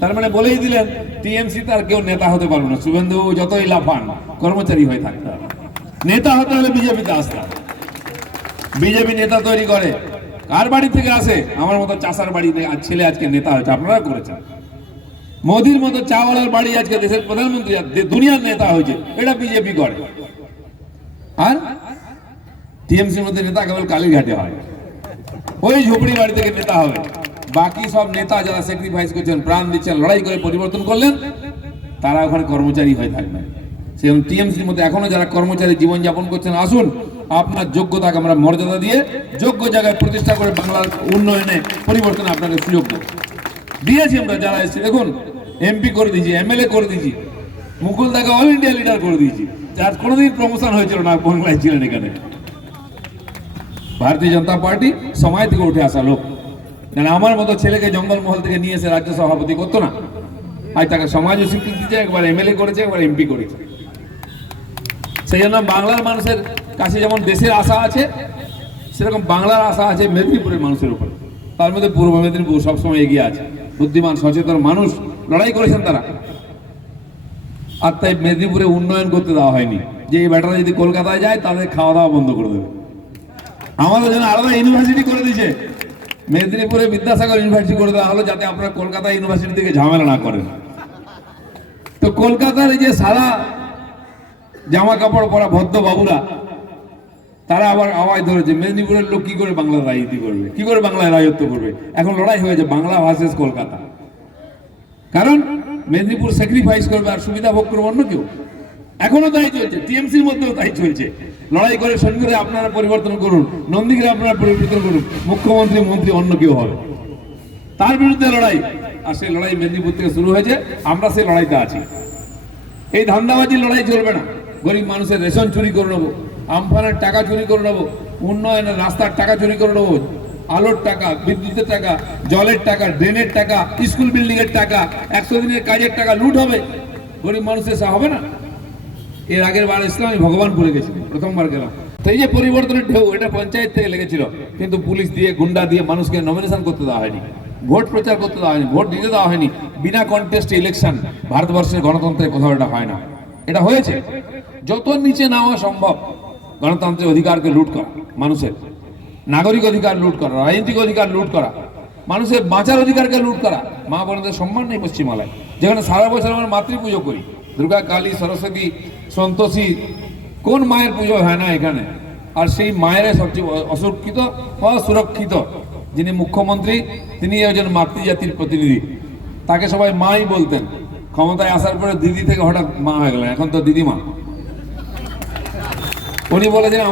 তার মানে বলেই দিলেন, টিএমসি তার কেউ নেতা হতে পারবে না। শুভেন্দু যতই লাফান, কর্মচারী হয়ে থাকতে হবে। নেতা হতে হলে বিজেপিতে আসতে বিজেপি নেতা তৈরি করে। কার বাড়ি থেকে আসে? আমার মতো চাষার বাড়িতে আজ ছেলে আজকে নেতা হয়েছে আপনারা করেছেন। মোদির মতো চাওয়ালার বাড়ি আজকে দেশের প্রধানমন্ত্রী দুনিয়ার নেতা হয়েছে, এটা বিজেপি করে। আর? টিএমসির মধ্যে নেতা কেবল কালীঘাটে হয়। ওই ঝুপড়ি বাড়ি থেকে নেতা হবে। বাকি সব নেতা যারা স্যাক্রিফাইস করছেন, প্রাণ দিচ্ছেন, লড়াই করে পরিবর্তন করলেন, তারা ওখানে কর্মচারী হয়ে থাকবেন সেরকম টিএমসির মধ্যে এখনও যারা কর্মচারী জীবনযাপন করছেন, আসুন, আপনার যোগ্যতাকে আমরা মর্যাদা দিয়ে যোগ্য জায়গায় প্রতিষ্ঠা করে বাংলার উন্নয়নে পরিবর্তন আপনাকে সুযোগ দেব। দিয়েছি আমরা যারা এসেছি, দেখুন এমপি করে দিয়েছি এমএলএ করে দিয়েছি মুকুল দাকে অল ইন্ডিয়া লিডার করে দিয়েছি। যার কোনোদিন প্রমোশন হয়েছিল না, বাংলায় ছিলেন এখানে। ভারতীয় জনতা পার্টি সময় থেকে উঠে আসা লোক। কেন আমার মতো ছেলেকে জঙ্গলমহল থেকে নিয়ে এসে রাজ্য সভাপতি করতো না? আজ তাকে সমাজও স্বীকৃতি দিচ্ছে একবার এমএলএ করেছে, একবার এমপি করেছে। সেই জন্য বাংলার মানুষের কাছে যেমন দেশের আশা আছে, সেরকম বাংলার আশা আছে মেদিনীপুরের মানুষের উপরে। তার মধ্যে পূর্ব মেদিনীপুর সবসময় এগিয়ে আছে। বুদ্ধিমান, সচেতন মানুষ, লড়াই করেছেন তারা। আর তাই মেদিনীপুরে উন্নয়ন করতে দেওয়া হয়নি। যে এই ব্যাটারা যদি কলকাতায় যায়, তাদের খাওয়া দাওয়া বন্ধ করে দেবে। আমাদের জন্য আলাদা ইউনিভার্সিটি করে দিয়েছে। মেদিনীপুরে বিদ্যাসাগর ইউনিভার্সিটি করে দেওয়া হলো যাতে আপনারা কলকাতা ইউনিভার্সিটি থেকে ঝামেলা না করেন। তো কলকাতার এই যে সারা জামা কাপড় পরা ভদ্র বাবুরা, তারা আবার আওয়াজ ধরেছে, মেদিনীপুরের লোক কি করে বাংলার রাজনীতি করবে? কি করে বাংলায় রাজত্ব করবে? এখন লড়াই হয়েছে বাংলা ভার্সেস কলকাতা। কারণ মেদিনীপুর স্যাক্রিফাইস করবে আর সুবিধা ভোগ করবে অন্য কেউ। এখনও তাই চলছে টিএমসির মধ্যেও তাই চলছে। লড়াই করে সঙ্গে আপনারা পরিবর্তন করুন নন্দীকে আপনারা পরিবর্তন করুন, মুখ্যমন্ত্রী, মন্ত্রী অন্য কেউ হবে। তার বিরুদ্ধে লড়াই, আর সেই লড়াই মেদিনীপুর থেকে শুরু হয়েছে, আমরা সেই লড়াইতে আছি। এই ধান্দাবাজির লড়াই চলবে না। গরিব মানুষের রেশন চুরি করে নেব, আমফানের টাকা চুরি করে নেব, উন্নয়নের রাস্তার টাকা চুরি করে নেব, আলোর টাকা, বিদ্যুতের টাকা, জলের টাকা, ড্রেনের টাকা, স্কুল বিল্ডিং এর টাকা, একশো দিনের কাজের টাকা লুট হবে। গরিব মানুষের সা হবে না? এর আগের বার ইসলাম আমি ভগবানপুরে গেছি প্রথমবার গেলাম। তো এই যে পরিবর্তনের ঢেউ, এটা পঞ্চায়েত থেকে লেগেছিল, কিন্তু পুলিশ দিয়ে, গুন্ডা দিয়ে মানুষকে নমিনেশন করতে দেওয়া হয়নি, ভোট প্রচার করতে দেওয়া হয়নি, ভোট দিতে দেওয়া হয়নি, বিনা কন্টেস্ট ইলেকশন ভারতবর্ষের গণতন্ত্রের কোথাও এটা হয় না। এটা হয়েছে। যত নিচে নামা সম্ভব, গণতন্ত্রের অধিকারকে লুট করা, মানুষের। নাগরিক অধিকার লুট করা, রাজনৈতিক অধিকার লুট করা, মানুষের বাঁচার অধিকারকে লুট করা। মা বোনদের সম্মান নেই পশ্চিমবাংলায়। যেখানে সারা বছর আমরা মাতৃপুজো করি, দুর্গা কালী, সরস্বতী সন্তোষী, কোন মায়ের পুজো হয় না এখানে? আর সেই মায়ের সবচেয়ে অসুরক্ষিত অসুরক্ষিত। যিনি মুখ্যমন্ত্রী, তিনি একজন মাতৃজাতির প্রতিনিধি। তাকে সবাই মাই বলতেন। ক্ষমতায় আসার পরে দিদি থেকে হঠাৎ মা হয়ে গেলেন। এখন তো দিদিমা। উনি বলেছেন আমার